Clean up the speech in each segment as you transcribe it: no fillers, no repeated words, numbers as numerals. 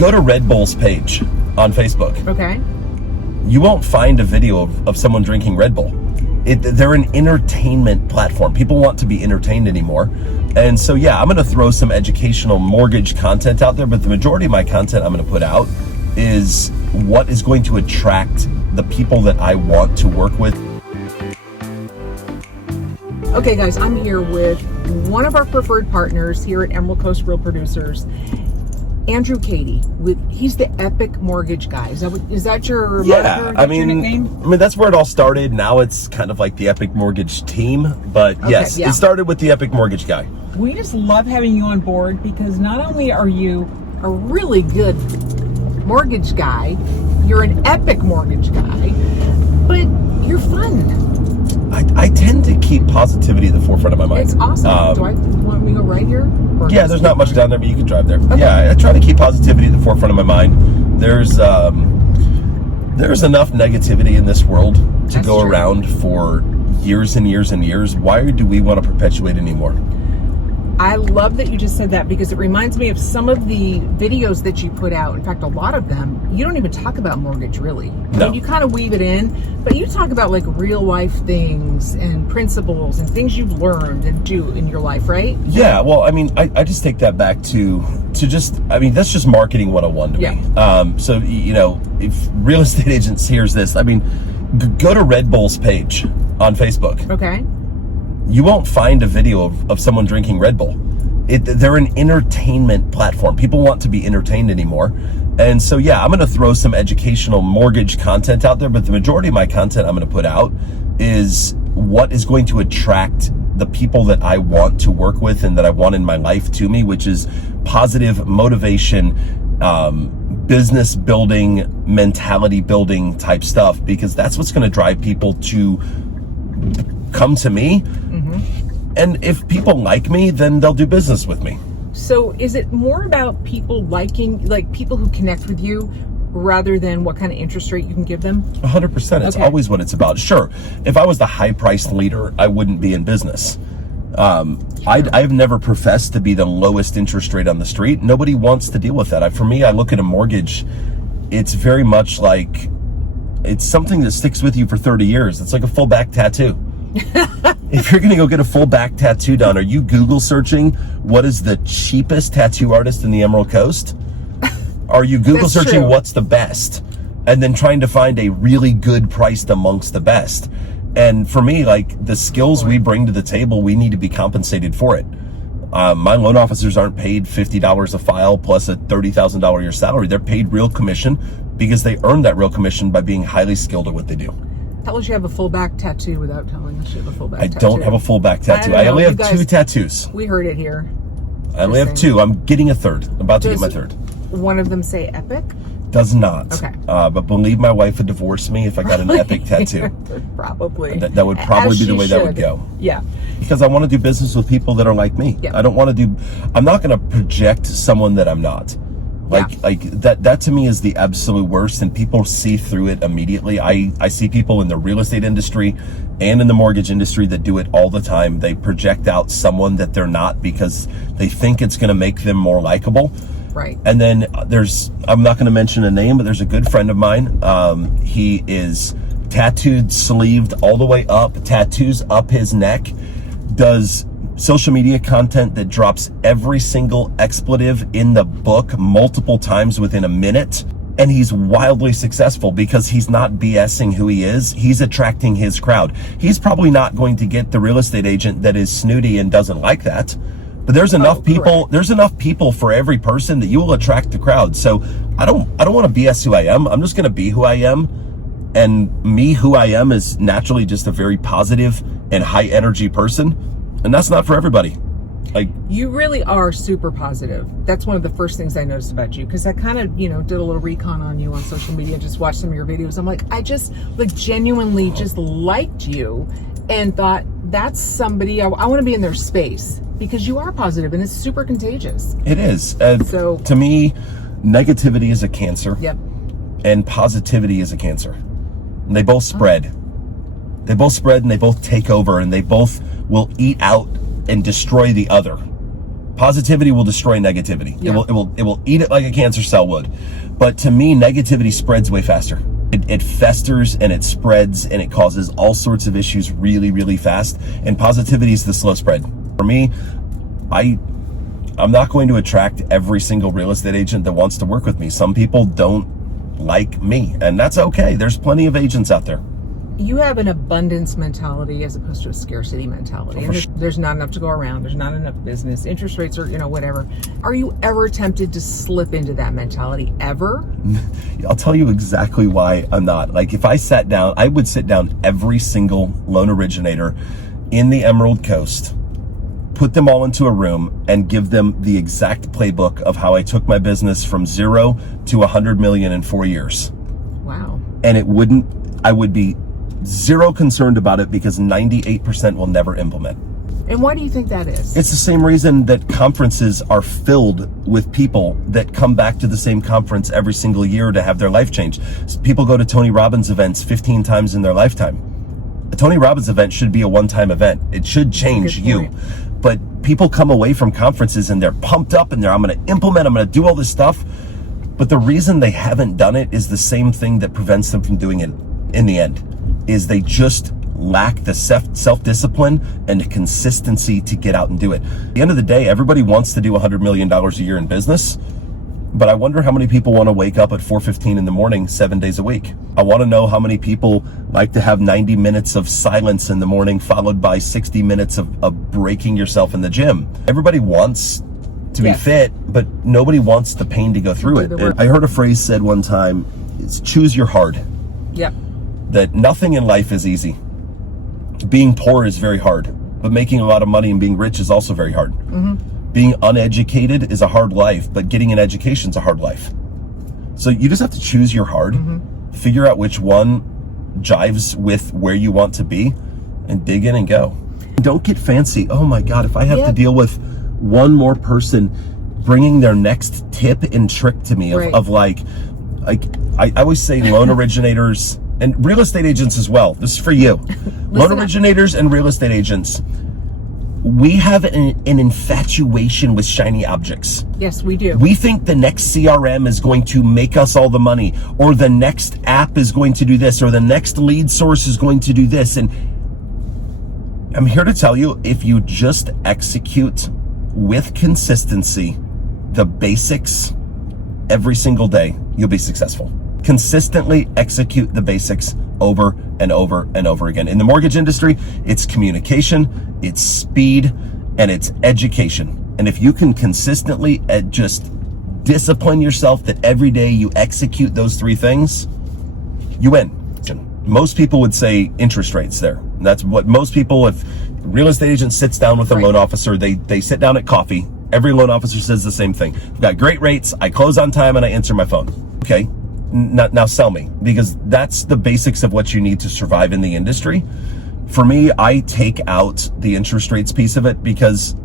Go to Red Bull's page on Facebook. Okay. You won't find a video of someone drinking Red Bull. They're an entertainment platform. People want to be entertained anymore. And so, yeah, I'm going to throw some educational mortgage content out there, but the majority of my content I'm going to put out is what is going to attract the people that I want to work with. Okay, guys, I'm here with one of our preferred partners here at Emerald Coast Real Producers, Andrew Cady. He's the Epic Mortgage Guy. Is that your moniker? I mean, that's where it all started. Now it's kind of like the Epic Mortgage team, but okay, yes, yeah. It started with the Epic Mortgage Guy. We just love having you on board because not only are you a really good mortgage guy, you're an epic mortgage guy, but you're fun. I tend to keep positivity at the forefront of my mind. It's awesome. Do I want me to go right here? Yeah, there's not much down there, but you can drive there. Okay. Yeah, I try to keep positivity at the forefront of my mind. There's enough negativity in this world to That's go true. around for years and years and years. Why do we want to perpetuate anymore? I love that you just said that because it reminds me of some of the videos that you put out. In fact, a lot of them, you don't even talk about mortgage really. No. I mean, you kind of weave it in, but you talk about like real life things and principles and things you've learned and do in your life, right? Yeah, well, I mean, I just take that back to just, I mean, that's just marketing 101 to me. So, you know, if real estate agents hears this, I mean, go to Red Bull's page on Facebook. Okay. You won't find a video of someone drinking Red Bull. They're an entertainment platform. People want to be entertained anymore. And so, yeah, I'm going to throw some educational mortgage content out there, but the majority of my content I'm going to put out is what is going to attract the people that I want to work with and that I want in my life to me, which is positive motivation, business building, mentality building type stuff, because that's what's going to drive people to come to me. And if people like me, then they'll do business with me. So is it more about people liking, like people who connect with you rather than what kind of interest rate you can give them? 100%. It's always what it's about. Sure, if I was the high priced leader, I wouldn't be in business. I've never professed to be the lowest interest rate on the street. Nobody wants to deal with that. For me, I look at a mortgage, it's very much like, it's something that sticks with you for 30 years. It's like a full back tattoo. If you're going to go get a full back tattoo done, are you Google searching what is the cheapest tattoo artist in the Emerald Coast? Are you Google searching what's the best? And then trying to find a really good priced amongst the best. And for me, like the skills we bring to the table, we need to be compensated for it. My loan officers aren't paid $50 a file plus a $30,000 a year salary. They're paid real commission because they earn that real commission by being highly skilled at what they do. Tell us you have a full back tattoo without telling us you have a full back tattoo. I don't have a full back tattoo. I only have 2 tattoos. We heard it here. I only have 2. I'm getting a third. I'm about to get my third. One of them say Epic? Does not. Okay. But believe my wife would divorce me if I got an Epic tattoo. Probably. That would probably be the way that would go. Yeah. Because I want to do business with people that are like me. Yeah. I'm not going to project someone that I'm not. Like that to me is the absolute worst, and people see through it immediately. I see people in the real estate industry and in the mortgage industry that do it all the time. They project out someone that they're not because they think it's going to make them more likable. Right. And then I'm not going to mention a name, but there's a good friend of mine. He is tattooed, sleeved all the way up, tattoos up his neck, does social media content that drops every single expletive in the book multiple times within a minute. And he's wildly successful because he's not BSing who he is. He's attracting his crowd. He's probably not going to get the real estate agent that is snooty and doesn't like that. But there's enough people. Correct. There's enough people for every person that you will attract the crowd. So I don't want to BS who I am. I'm just going to be who I am. And me, who I am, is naturally just a very positive and high energy person. And that's not for everybody. Like, you really are super positive. That's one of the first things I noticed about you, because I kind of, did a little recon on you on social media, just watched some of your videos. I'm like, I just genuinely just liked you and thought that's somebody I want to be in their space, because you are positive and it's super contagious. It is. So to me, negativity is a cancer. Yep. And positivity is a cancer. And they both spread. They both spread and they both take over, and they both will eat out and destroy the other. Positivity will destroy negativity. Yeah. It will eat it like a cancer cell would. But to me, negativity spreads way faster. It festers and it spreads and it causes all sorts of issues really, really fast. And positivity is the slow spread. For me, I'm not going to attract every single real estate agent that wants to work with me. Some people don't like me, and that's okay. There's plenty of agents out there. You have an abundance mentality as opposed to a scarcity mentality. And there's not enough to go around. There's not enough business. Interest rates are, whatever. Are you ever tempted to slip into that mentality? Ever? I'll tell you exactly why I'm not. Like, if I sat down, I would sit down every single loan originator in the Emerald Coast, put them all into a room and give them the exact playbook of how I took my business from 0 to 100 million in 4 years. Wow. And I would be zero concerned about it because 98% will never implement. And why do you think that is? It's the same reason that conferences are filled with people that come back to the same conference every single year to have their life changed. People go to Tony Robbins events 15 times in their lifetime. A Tony Robbins event should be a one-time event. It should change you. But people come away from conferences and they're pumped up and I'm going to implement, I'm going to do all this stuff. But the reason they haven't done it is the same thing that prevents them from doing it in the end, is they just lack the self-discipline and the consistency to get out and do it. At the end of the day, everybody wants to do $100 million a year in business, but I wonder how many people want to wake up at 4:15 in the morning, 7 days a week. I want to know how many people like to have 90 minutes of silence in the morning, followed by 60 minutes of breaking yourself in the gym. Everybody wants to be fit, but nobody wants the pain to go through it. And I heard a phrase said one time, it's choose your hard. Yep. That nothing in life is easy. Being poor is very hard, but making a lot of money and being rich is also very hard. Mm-hmm. Being uneducated is a hard life, but getting an education is a hard life. So you just have to choose your hard, figure out which one jives with where you want to be, and dig in and go. Don't get fancy. Oh my God, if I have to deal with one more person bringing their next tip and trick to me of like I always say loan originators and real estate agents as well. This is for you. Loan originators and real estate agents. We have an infatuation with shiny objects. Yes, we do. We think the next CRM is going to make us all the money, or the next app is going to do this, or the next lead source is going to do this. And I'm here to tell you, if you just execute with consistency the basics every single day, you'll be successful. Consistently execute the basics over and over and over again. In the mortgage industry, it's communication, it's speed, and it's education. And if you can consistently just discipline yourself that every day you execute those three things, you win. Most people would say interest rates there. That's what most people, if real estate agent sits down with a loan officer, they sit down at coffee. Every loan officer says the same thing. I've got great rates, I close on time, and I answer my phone. Okay. Now sell me, because that's the basics of what you need to survive in the industry. For me, I take out the interest rates piece of it because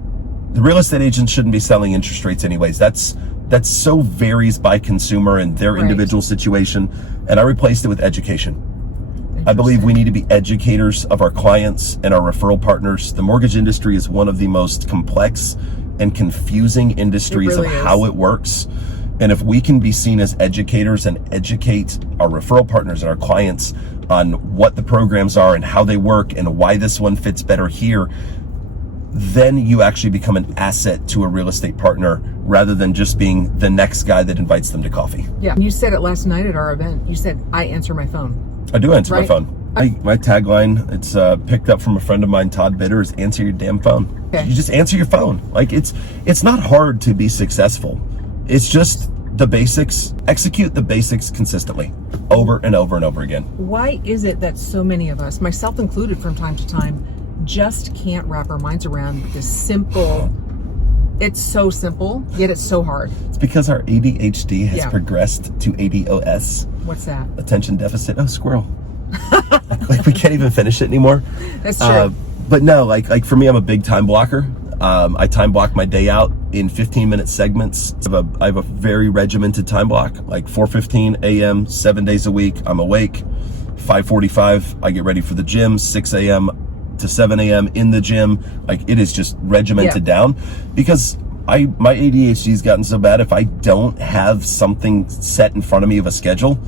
the real estate agents shouldn't be selling interest rates anyways. That's so varies by consumer and their individual situation. And I replaced it with education. I believe we need to be educators of our clients and our referral partners. The mortgage industry is one of the most complex and confusing industries of how it works. And if we can be seen as educators and educate our referral partners and our clients on what the programs are and how they work and why this one fits better here, then you actually become an asset to a real estate partner rather than just being the next guy that invites them to coffee. Yeah. You said it last night at our event. You said, I answer my phone. I do answer my phone. My tagline, it's picked up from a friend of mine, Todd Bitter, is answer your damn phone. Okay. You just answer your phone. Like it's not hard to be successful. It's just the basics. Execute the basics consistently over and over and over again. Why is it that so many of us, myself included from time to time, just can't wrap our minds around this simple, it's so simple, yet it's so hard? It's because our ADHD has progressed to ADOS. What's that? Attention deficit. Oh, squirrel. Like we can't even finish it anymore. That's true. But no, like for me, I'm a big time blocker. I time block my day out in 15-minute segments. I have a very regimented time block, like 4:15 a.m., 7 days a week. I'm awake. 5:45, I get ready for the gym. 6 a.m. to 7 a.m. in the gym. Like it is just regimented down, because my ADHD's gotten so bad, if I don't have something set in front of me of a schedule,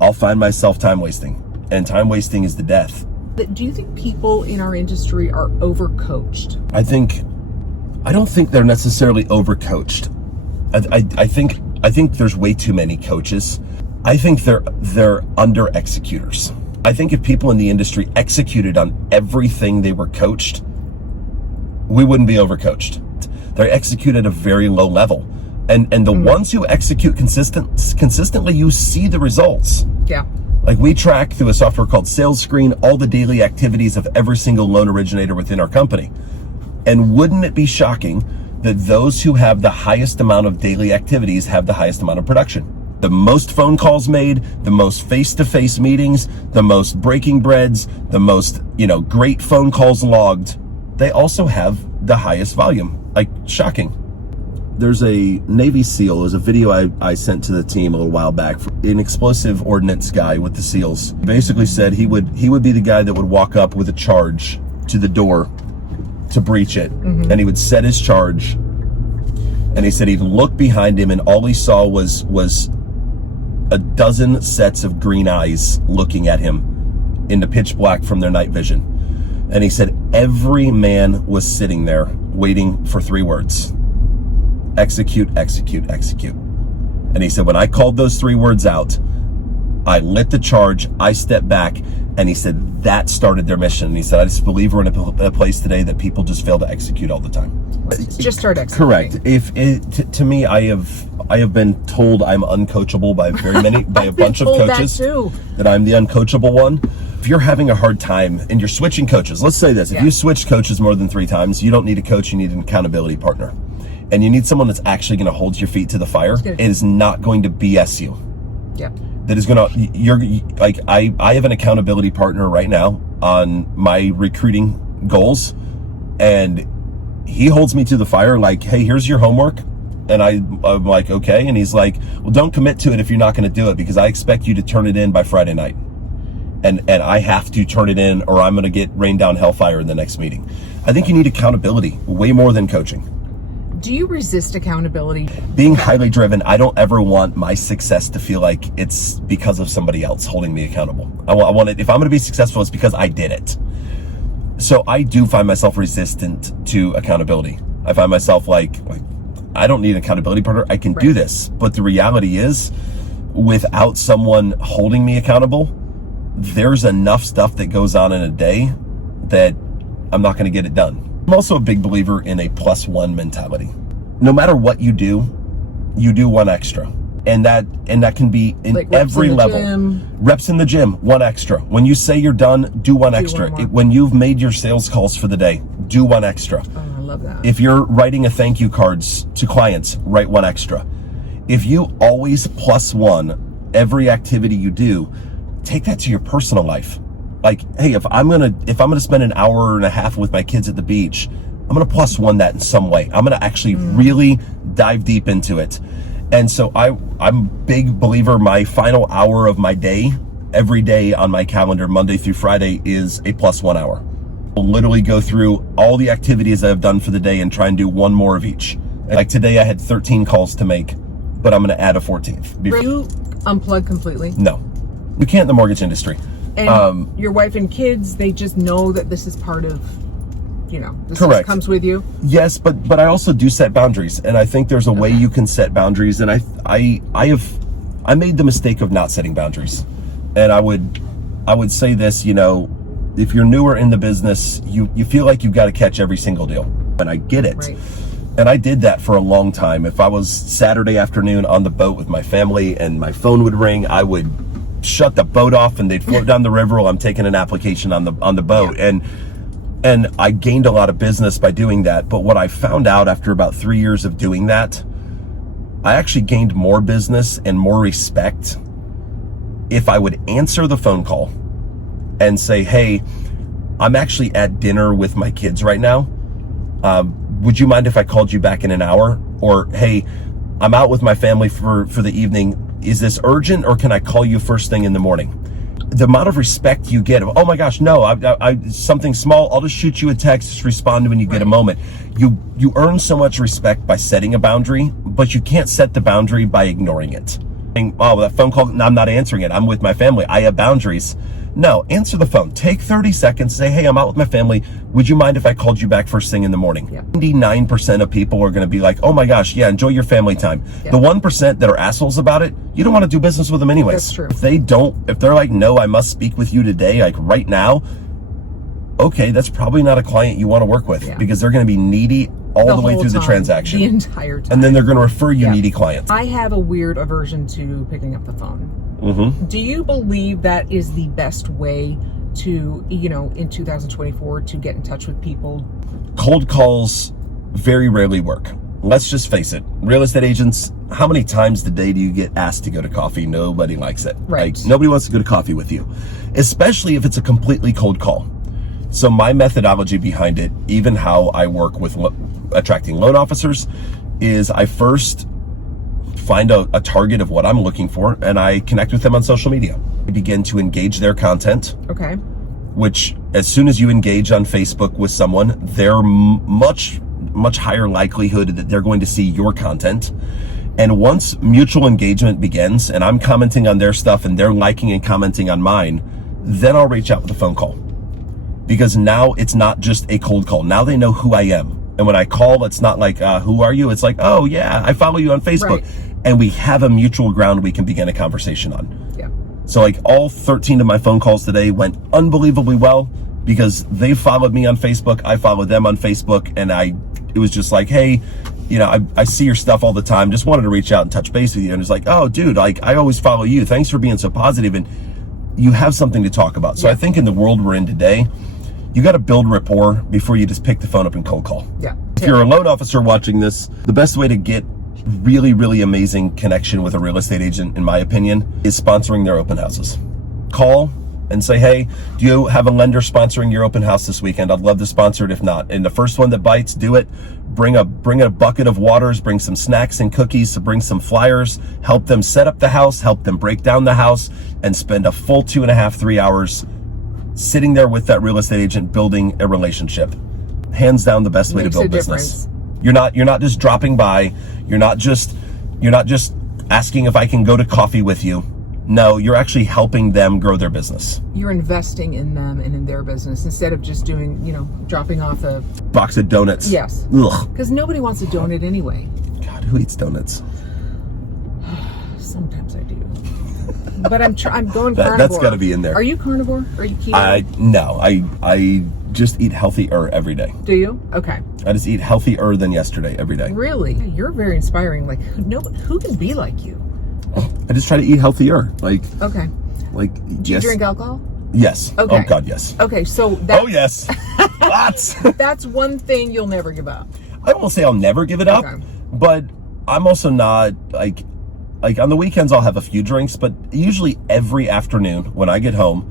I'll find myself time wasting. And time wasting is the death. But do you think people in our industry are overcoached? I don't think they're necessarily overcoached. I think there's way too many coaches. I think they're under executors. I think if people in the industry executed on everything they were coached, we wouldn't be overcoached. They execute at a very low level. And the ones who execute consistently, you see the results. Yeah. Like, we track through a software called Sales Screen all the daily activities of every single loan originator within our company. And wouldn't it be shocking that those who have the highest amount of daily activities have the highest amount of production? The most phone calls made, the most face-to-face meetings, the most breaking breads, the most, great phone calls logged, they also have the highest volume. Like, shocking. There's a Navy SEAL. There's a video I sent to the team a little while back. An explosive ordnance guy with the SEALs basically said he would be the guy that would walk up with a charge to the door to breach it. And he would set his charge. And he said he'd look behind him and all he saw was a dozen sets of green eyes looking at him in the pitch black from their night vision. And he said every man was sitting there waiting for 3 words. Execute, execute, execute. And he said, when I called those 3 words out, I lit the charge, I stepped back, and he said that started their mission. And he said, I just believe we're in a place today that people just fail to execute all the time. Just start executing. Correct. To me, I have been told I'm uncoachable by by a bunch of coaches. That I'm the uncoachable one. If you're having a hard time and you're switching coaches, let's say this, if you switch coaches more than 3 times, you don't need a coach, you need an accountability partner. And you need someone that's actually going to hold your feet to the fire. It is not going to BS you. Yeah. That is going to, I have an accountability partner right now on my recruiting goals, and he holds me to the fire like, hey, here's your homework. And I'm like, okay. And he's like, well, don't commit to it if you're not going to do it, because I expect you to turn it in by Friday night. And I have to turn it in or I'm going to get rained down hellfire in the next meeting. I think you need accountability way more than coaching. Do you resist accountability? Being highly driven, I don't ever want my success to feel like it's because of somebody else holding me accountable. I want it, if I'm going to be successful, it's because I did it. So I do find myself resistant to accountability. I find myself like I don't need an accountability partner. I can do this. But the reality is, without someone holding me accountable, there's enough stuff that goes on in a day that I'm not going to get it done. I'm also a big believer in a +1 mentality. No matter what you do 1 extra. And that can be in like every level. Reps in the gym, 1 extra. When you say you're done, do 1 extra. When you've made your sales calls for the day, do 1 extra. Oh, I love that. If you're writing a thank you cards to clients, write 1 extra. If you always +1 every activity you do, take that to your personal life. Like, hey, if I'm gonna spend an hour and a half with my kids at the beach, I'm gonna +1 that in some way. I'm gonna actually really dive deep into it. And so I'm a big believer, my final hour of my day, every day on my calendar, Monday through Friday, is a +1 hour. I'll literally go through all the activities I've done for the day and try and do 1 more of each. Like today I had 13 calls to make, but I'm gonna add a 14th. Do you unplug completely? No. You can't in the mortgage industry. And your wife and kids, they just know that this is part of, this Correct. Comes with you. Yes, but I also do set boundaries, and I think there's a way you can set boundaries. And I made the mistake of not setting boundaries, and I would say this, if you're newer in the business, you feel like you've got to catch every single deal, and I get it. Right. And I did that for a long time. If I was Saturday afternoon on the boat with my family and my phone would ring, I would shut the boat off and they'd float down the river while I'm taking an application on the boat. Yeah. And I gained a lot of business by doing that. But what I found out after about 3 years of doing that, I actually gained more business and more respect if I would answer the phone call and say, hey, I'm actually at dinner with my kids right now. Would you mind if I called you back in an hour? Or, hey, I'm out with my family for the evening. Is this urgent, or can I call you first thing in the morning? The amount of respect you get of, oh my gosh, no, I something small, I'll just shoot you a text, just respond when you get a moment. You you earn so much respect by setting a boundary, but you can't set the boundary by ignoring it. Oh, that phone call, I'm not answering it. I'm with my family. I have boundaries. No, answer the phone. Take 30 seconds. Say, hey, I'm out with my family. Would you mind if I called you back first thing in the morning? Yeah. 99% of people are going to be like, oh my gosh, yeah, enjoy your family time. Yeah. The 1% that are assholes about it, you don't want to do business with them anyways. That's true. If they're like, no, I must speak with you today, like right now, okay, that's probably not a client you want to work with because they're going to be needy all the way through the transaction. The entire time. And then they're going to refer you needy clients. I have a weird aversion to picking up the phone. Mm-hmm. Do you believe that is the best way to, in 2024 to get in touch with people? Cold calls very rarely work. Let's just face it. Real estate agents, how many times a day do you get asked to go to coffee? Nobody likes it. Right. Like, nobody wants to go to coffee with you, especially if it's a completely cold call. So my methodology behind it, even how I work with attracting loan officers, is I first find a target of what I'm looking for, and I connect with them on social media. I begin to engage their content. Okay. Which, as soon as you engage on Facebook with someone, they're much higher likelihood that they're going to see your content. And once mutual engagement begins, and I'm commenting on their stuff and they're liking and commenting on mine, then I'll reach out with a phone call. Because now it's not just a cold call. Now they know who I am. And when I call, it's not like, who are you? It's like, oh yeah, I follow you on Facebook. Right. And we have a mutual ground we can begin a conversation on. Yeah. So like all 13 of my phone calls today went unbelievably well because they followed me on Facebook. I followed them on Facebook. And it was just like, hey, I see your stuff all the time. Just wanted to reach out and touch base with you. And it's like, oh dude, like I always follow you. Thanks for being so positive. And you have something to talk about. So I think in the world we're in today, you got to build rapport before you just pick the phone up and cold call. Yeah. If you're a loan officer watching this, the best way to get really, really amazing connection with a real estate agent, in my opinion, is sponsoring their open houses. Call and say, hey, do you have a lender sponsoring your open house this weekend? I'd love to sponsor it if not. And the first one that bites, do it. Bring a bucket of waters, bring some snacks and cookies, bring some flyers, help them set up the house, help them break down the house, and spend a full 2.5, 3 hours sitting there with that real estate agent building a relationship. Hands down the best way to build business. You're not just dropping by. You're not just asking if I can go to coffee with you. No, you're actually helping them grow their business. You're investing in them and in their business instead of just doing, dropping off a box of donuts. Yes. Ugh. Because nobody wants a donut anyway. God, who eats donuts? Sometimes I do. But I'm going carnivore. That's got to be in there. Are you carnivore? Are you keto? No, I just eat healthier every day. Do you? Okay. I just eat healthier than yesterday every day. Really? You're very inspiring. Like, who can be like you? I just try to eat healthier. Like, okay. Like, Do you drink alcohol? Yes. Okay. Oh God, yes. Okay, so oh yes, lots. That's one thing you'll never give up. I won't say I'll never give it up, but I'm also not like on the weekends I'll have a few drinks, but usually every afternoon when I get home,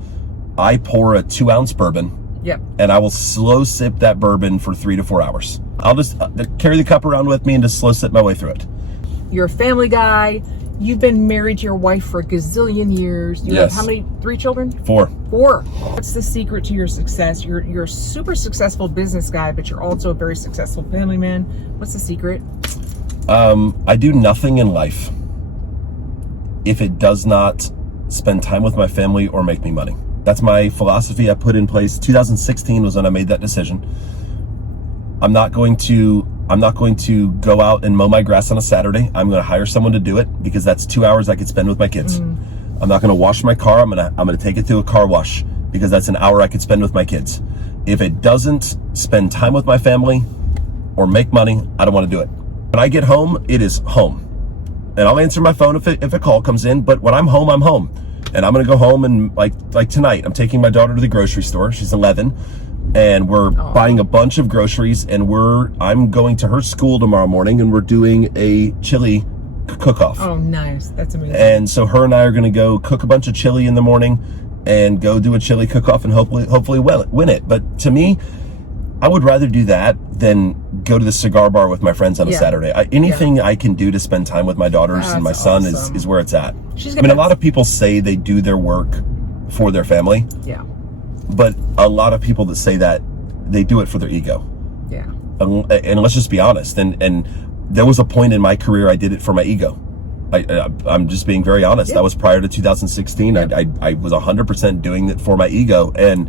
I pour a 2-ounce bourbon. Yep. And I will slow sip that bourbon for 3 to 4 hours. I'll just carry the cup around with me and just slow sip my way through it. You're a family guy. You've been married to your wife for a gazillion years. You have how many? 3 children? 4. 4. What's the secret to your success? You're a super successful business guy, but you're also a very successful family man. What's the secret? I do nothing in life if it does not spend time with my family or make me money. That's my philosophy I put in place. 2016 was when I made that decision. I'm not going to go out and mow my grass on a Saturday. I'm going to hire someone to do it because that's 2 hours I could spend with my kids. I'm not going to wash my car. I'm going to take it to a car wash because that's an hour I could spend with my kids. If it doesn't spend time with my family or make money, I don't want to do it. When I get home, it is home. And I'll answer my phone if a call comes in, but when I'm home, I'm home. And I'm going to go home and like tonight, I'm taking my daughter to the grocery store. She's 11 and we're buying a bunch of groceries and I'm going to her school tomorrow morning and we're doing a chili cook-off. Oh, nice. That's amazing. And so her and I are going to go cook a bunch of chili in the morning and go do a chili cook-off and hopefully win it. But to me, I would rather do that than go to the cigar bar with my friends on a Saturday. Anything I can do to spend time with my daughters and my son is where it's at. A lot of people say they do their work for their family. Yeah. But a lot of people that say that, they do it for their ego. Yeah. And let's just be honest. And there was a point in my career I did it for my ego. I'm just being very honest. Yeah. That was prior to 2016. Yeah. I was 100% doing it for my ego. And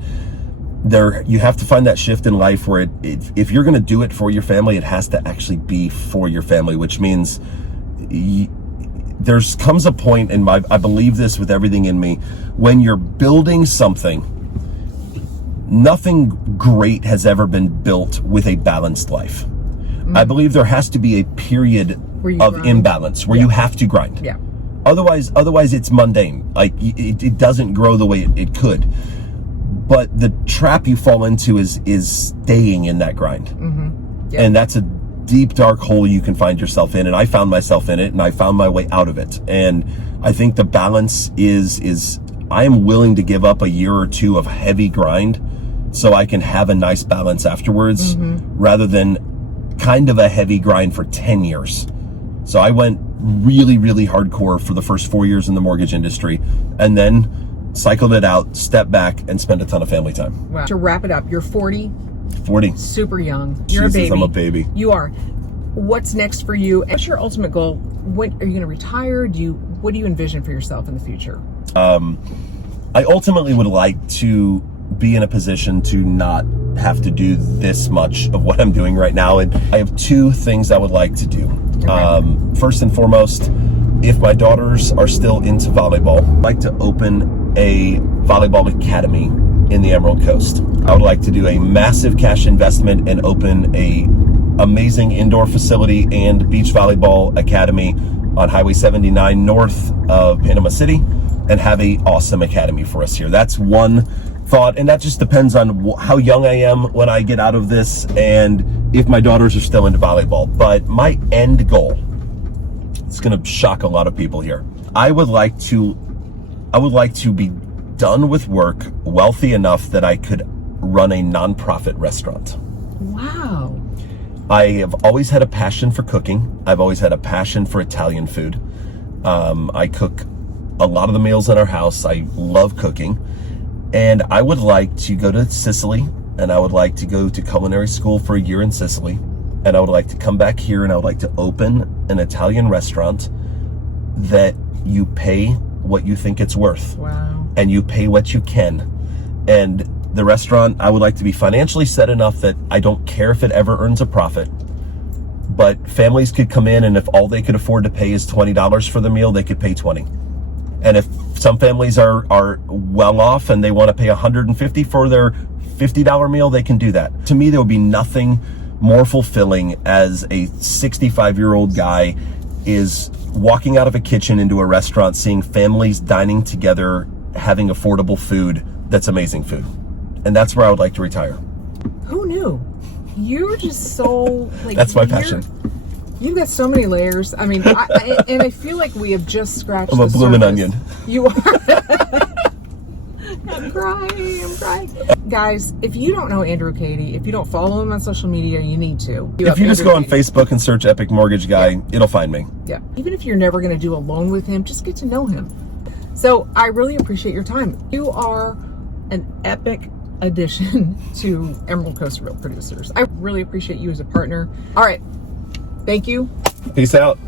you have to find that shift in life where if you're going to do it for your family, it has to actually be for your family, which means there's comes a point in I believe this with everything in me, when you're building something, nothing great has ever been built with a balanced life. I believe there has to be a period of grind. imbalance where you have to grind. Yeah. Otherwise it's mundane. Like it doesn't grow the way it could. But the trap you fall into is staying in that grind. Yep. And that's a deep, dark hole you can find yourself in. And I found myself in it, and I found my way out of it. And I think the balance is I am willing to give up a year or two of heavy grind so I can have a nice balance afterwards, rather than kind of a heavy grind for 10 years. So I went really, really hardcore for the first 4 years in the mortgage industry, and then cycled it out, stepped back, and spent a ton of family time. Wow. To wrap it up, you're 40, 40. super young. You're Jesus, a baby. I'm a baby. You are. What's next for you? What's your ultimate goal? What are you going to retire? What do you envision for yourself in the future? I ultimately would like to be in a position to not have to do this much of what I'm doing right now. And I have two things I would like to do. First and foremost, if my daughters are still into volleyball, I'd like to open a volleyball academy in the Emerald Coast. I would like to do a massive cash investment and open a amazing indoor facility and beach volleyball academy on Highway 79 north of Panama City, and have a awesome academy for us here. That's one thought, and that just depends on how young I am when I get out of this and if my daughters are still into volleyball. But my end goal, it's going to shock a lot of people here. I would like to be done with work, wealthy enough that I could run a nonprofit restaurant. Wow. I have always had a passion for cooking. I've always had a passion for Italian food. I cook a lot of the meals in our house. I love cooking. And I would like to go to Sicily, and I would like to go to culinary school for a year in Sicily. And I would like to come back here, and I would like to open an Italian restaurant that you pay what you think it's worth. Wow. And you pay what you can. And the restaurant, I would like to be financially set enough that I don't care if it ever earns a profit. But families could come in, and if all they could afford to pay is $20 for the meal, they could pay $20. And if some families are well off and they want to pay $150 for their $50 meal, they can do that. To me, there would be nothing more fulfilling as a 65-year-old guy is walking out of a kitchen into a restaurant, seeing families dining together, having affordable food that's amazing food. And that's where I would like to retire. Who knew? You're just so like. That's my passion. You've got so many layers. I mean, I feel like we have just scratched I'm the a blooming surface. onion. You are. I'm crying. Guys, if you don't know Andrew Cady, if you don't follow him on social media, you need to. If you just go on Facebook and search Epic Mortgage Guy, it'll find me. Yeah. Even if you're never going to do a loan with him, just get to know him. So I really appreciate your time. You are an epic addition to Emerald Coast Real Producers. I really appreciate you as a partner. All right. Thank you. Peace out.